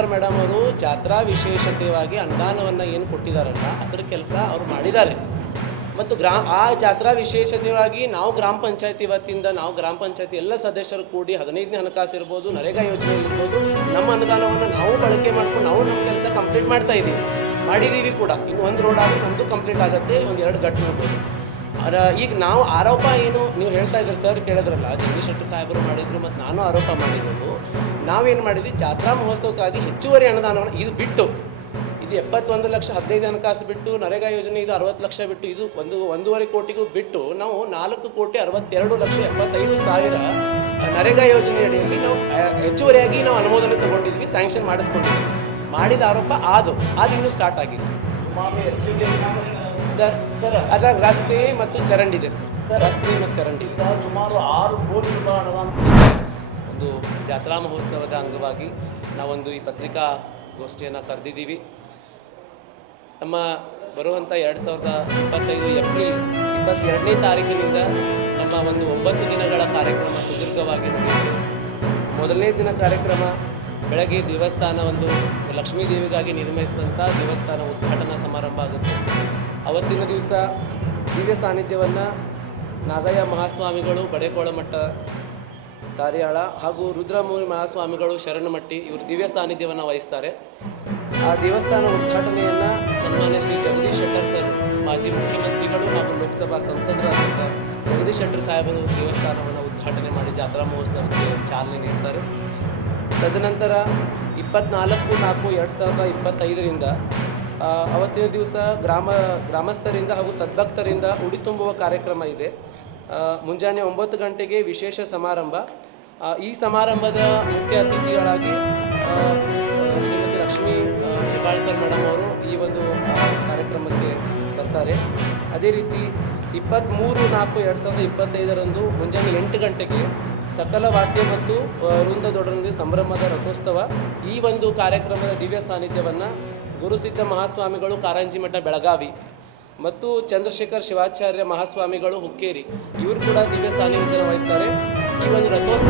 Hebbalkar madam ಅವರು ಜಾತ್ರಾ ವಿಶೇಷತೆಯಾಗಿ ಅನುದಾನವನ್ನು ಏನು ಕೊಟ್ಟಿದ್ದಾರಲ್ಲ ಅದರ ಕೆಲಸ ಅವರು ಮಾಡಿದ್ದಾರೆ. ಮತ್ತು ಆ ಜಾತ್ರಾ ವಿಶೇಷತೆಯಾಗಿ ನಾವು ಗ್ರಾಮ ಪಂಚಾಯತಿ ವತಿಯಿಂದ ನಾವು ಗ್ರಾಮ ಪಂಚಾಯತಿ ಎಲ್ಲ ಸದಸ್ಯರು ಕೂಡಿ 15ನೇ ಹಣಕಾಸು ಇರ್ಬೋದು, ನರೇಗಾ ಯೋಜನೆ ಇರ್ಬೋದು, ನಮ್ಮ ಅನುದಾನವನ್ನು ನಾವು ಬಳಕೆ ಮಾಡ್ಕೊಂಡು ನಾವು ನಮ್ಮ ಕೆಲಸ ಕಂಪ್ಲೀಟ್ ಮಾಡಿದ್ದೀವಿ ಕೂಡ. ಇನ್ನು ಒಂದು ರೋಡ್ ಆದರೆ ನಮ್ಮದು ಕಂಪ್ಲೀಟ್ ಆಗುತ್ತೆ, ಒಂದು 2 ಗಟ್ಟು ನೋಡ್ಬೋದು. ಈಗ ನಾವು ಆರೋಪ ಏನು ನೀವು ಹೇಳ್ತಾ ಇದ್ದಾರೆ ಸರ್, ಕೇಳಿದ್ರಲ್ಲ ಜಗದೀಶ್ ಶೆಟ್ಟರ್ ಸಾಹೇಬರು ಮಾಡಿದರು ಮತ್ತು ನಾನು ಆರೋಪ ಮಾಡಿರೋದು, ನಾವೇನು ಮಾಡಿದ್ವಿ ಜಾತ್ರಾ ಮಹೋತ್ಸವಕ್ಕಾಗಿ ಹೆಚ್ಚುವರಿ ಅನುದಾನವನ್ನು ಇದು ಬಿಟ್ಟು, ಇದು 71,15,000 ಹಣಕಾಸು ಬಿಟ್ಟು, ನರೇಗಾ ಯೋಜನೆ ಇದು 60 ಲಕ್ಷ ಬಿಟ್ಟು, ಇದು 1.5 ಕೋಟಿಗೂ ಬಿಟ್ಟು ನಾವು 4,62,75,000 ನರೇಗಾ ಯೋಜನೆ ಅಡಿಯಲ್ಲಿ ನಾವು ಹೆಚ್ಚುವರಿಯಾಗಿ ನಾವು ಅನುಮೋದನೆ ತೊಗೊಂಡಿದ್ವಿ, ಸ್ಯಾಂಕ್ಷನ್ ಮಾಡಿಸ್ಕೊಂಡಿದ್ವಿ. ಮಾಡಿದ ಆರೋಪ ಅದು ಇನ್ನೂ ಸ್ಟಾರ್ಟ್ ಆಗಿದೆ ಸರ್. ಅದ್ರಾಗ ರಸ್ತೆ ಮತ್ತು ಚರಂಡಿ ಇದೆ ಸರ್, ರಸ್ತೆ ಮತ್ತು ಚರಂಡಿ ಸುಮಾರು 6 ಕೋಟಿ ರೂಪಾಯಿ ಅನುದಾನ. ಒಂದು ಜಾತ್ರಾ ಮಹೋತ್ಸವದ ಅಂಗವಾಗಿ ನಾವೊಂದು ಈ ಪತ್ರಿಕಾಗೋಷ್ಠಿಯನ್ನು ಕರೆದಿದ್ದೀವಿ. ನಮ್ಮ ಬರುವಂಥ 2025 ಏಪ್ರಿಲ್ 22ನೇ ತಾರೀಕಿನಿಂದ ನಮ್ಮ ಒಂದು 9 ದಿನಗಳ ಕಾರ್ಯಕ್ರಮ ಸುದೀರ್ಘವಾಗಿ ನಡೆಯುತ್ತೆ. ಮೊದಲನೇ ದಿನ ಕಾರ್ಯಕ್ರಮ ಬೆಳಗ್ಗೆ ದೇವಸ್ಥಾನ ಒಂದು ಲಕ್ಷ್ಮೀ ದೇವಿಗಾಗಿ ನಿರ್ಮಿಸಿದಂಥ ದೇವಸ್ಥಾನ ಉದ್ಘಾಟನಾ ಸಮಾರಂಭ ಆಗುತ್ತೆ. ಅವತ್ತಿನ ದಿವಸ ದಿವ್ಯ ಸಾನ್ನಿಧ್ಯವನ್ನು ನಾಗಯ್ಯ ಮಹಾಸ್ವಾಮಿಗಳು ಬಡೆಕೋಳಮಠ ಕಾರ್ಯಾಳ ಹಾಗೂ ರುದ್ರಮೂರ್ತಿ ಮಹಾಸ್ವಾಮಿಗಳು ಶರಣಮಟ್ಟಿ ಇವರು ದಿವ್ಯ ಸಾನ್ನಿಧ್ಯವನ್ನು ವಹಿಸ್ತಾರೆ. ಆ ದೇವಸ್ಥಾನ ಉದ್ಘಾಟನೆಯನ್ನು ಸನ್ಮಾನ್ಯ ಶ್ರೀ ಜಗದೀಶ್ ಶೆಟ್ಟರ್ ಸರ್, ಮಾಜಿ ಮುಖ್ಯಮಂತ್ರಿಗಳು ಹಾಗೂ ಲೋಕಸಭಾ ಸಂಸದರಾದಂಥ ಜಗದೀಶ್ ಶೆಟ್ಟರ್ ಸಾಹೇಬರು ದೇವಸ್ಥಾನವನ್ನು ಉದ್ಘಾಟನೆ ಮಾಡಿ ಜಾತ್ರಾ ಮಹೋತ್ಸವಕ್ಕೆ ಚಾಲನೆ ನೀಡ್ತಾರೆ. ತದನಂತರ 24/4/2025 ಅವತ್ತಿನ ದಿವಸ ಗ್ರಾಮಸ್ಥರಿಂದ ಹಾಗೂ ಸದ್ಭಕ್ತರಿಂದ ಉಡಿ ತುಂಬುವ ಕಾರ್ಯಕ್ರಮ ಇದೆ. ಮುಂಜಾನೆ 9 ಗಂಟೆಗೆ ವಿಶೇಷ ಸಮಾರಂಭ. ಈ ಸಮಾರಂಭದ ಮುಖ್ಯ ಅತಿಥಿಗಳಾಗಿ ಶ್ರೀಮತಿ ಲಕ್ಷ್ಮೀ ಹೆಬ್ಬಾಳ್ಕರ್ ಮೇಡಮ್ ಅವರು ಈ ಒಂದು ಕಾರ್ಯಕ್ರಮಕ್ಕೆ ಬರ್ತಾರೆ. ಅದೇ ರೀತಿ 23/4/2025 ಮುಂಜಾನೆ 8 ಗಂಟೆಗೆ ಸಕಲ ವಾದ್ಯ ಮತ್ತು ವೃಂದದೊಡನೆ ಸಂಭ್ರಮದ ರಥೋತ್ಸವ. ಈ ಒಂದು ಕಾರ್ಯಕ್ರಮದ ದಿವ್ಯ ಸಾನ್ನಿಧ್ಯವನ್ನು ಗುರುಸಿದ್ಧ ಮಹಾಸ್ವಾಮಿಗಳು ಕಾರಂಜಿ ಮಠ ಬೆಳಗಾವಿ ಮತ್ತು ಚಂದ್ರಶೇಖರ್ ಶಿವಾಚಾರ್ಯ ಮಹಾಸ್ವಾಮಿಗಳು ಹುಕ್ಕೇರಿ ಇವರು ಕೂಡ ದಿವ್ಯ ಸಾನ್ನಿಧ್ಯವನ್ನು ವಹಿಸ್ತಾರೆ. ಈ ಒಂದು ರಥೋತ್ಸವ